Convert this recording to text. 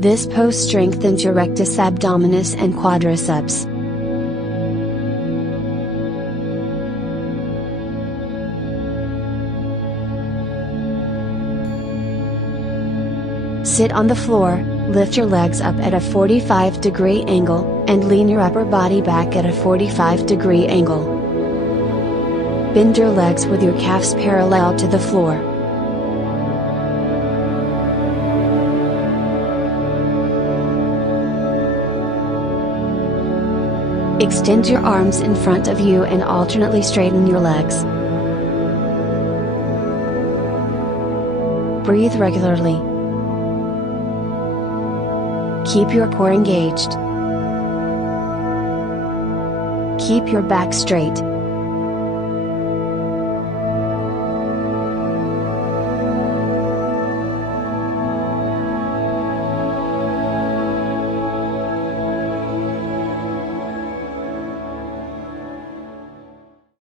This pose strengthens your rectus abdominis and quadriceps. Sit on the floor, lift your legs up at a 45-degree angle, and lean your upper body back at a 45-degree angle. Bend your legs with your calves parallel to the floor. Extend your arms in front of you and alternately straighten your legs. Breathe regularly. Keep your core engaged. Keep your back straight.